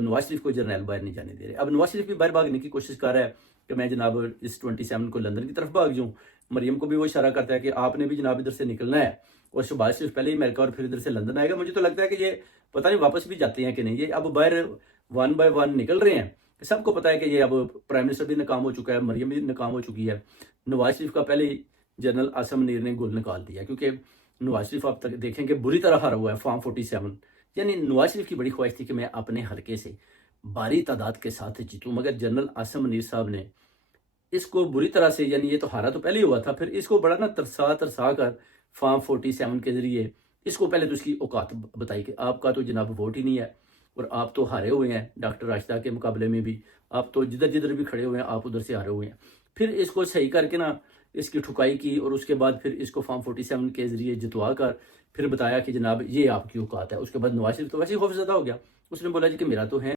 نواز شریف کو جرنیل باہر نہیں جانے دے رہے. اب نواز شریف بھی باہر بھاگنے کی کوشش کر رہا ہے کہ میں جناب اس 27 کو لندن کی طرف بھاگ جاؤں. مریم کو بھی وہ اشارہ کرتا ہے کہ آپ نے بھی جناب ادھر سے نکلنا ہے, اور شہباز شریف پہلے ہی امریکہ اور پھر ادھر سے لندن آئے گا. مجھے تو لگتا ہے کہ یہ پتہ نہیں واپس بھی جاتے ہیں کہ نہیں. یہ اب باہر 1 بائی 1 نکل رہے ہیں. سب کو پتا ہے کہ یہ اب پرائم منسٹر بھی ناکام ہو چکا ہے, مریم بھی ناکام ہو چکی ہے. نواز شریف کا پہلے ہی جنرل عاصم منیر نے گول نکال دیا, کیونکہ نواز شریف آپ تک دیکھیں کہ بری طرح ہارا ہوا ہے فارم 47. یعنی نواز شریف کی بڑی خواہش تھی کہ میں اپنے حلقے سے بھاری تعداد کے ساتھ جیتوں, مگر جنرل عاصم منیر صاحب نے اس کو بری طرح سے, یعنی یہ تو ہارا تو پہلے ہی ہوا تھا, پھر اس کو بڑا نا ترسا کر فارم 47 کے ذریعے اس کو پہلے تو اس کی اوقات بتائی کہ آپ کا تو جناب ووٹ ہی نہیں ہے, اور آپ تو ہارے ہوئے ہیں ڈاکٹر راشدہ کے مقابلے میں بھی. آپ تو جدھر بھی کھڑے ہوئے ہیں آپ ادھر سے ہارے ہوئے ہیں. پھر اس کو صحیح کر کے نا اس کی ٹھکائی کی, اور اس کے بعد پھر اس کو فارم 47 کے ذریعے جتوا کر پھر بتایا کہ جناب یہ آپ کی اوقات ہے. اس کے بعد نواز شریف تو ویسے ہی خوف زدہ ہو گیا. اس نے بولا جی کہ میرا تو ہے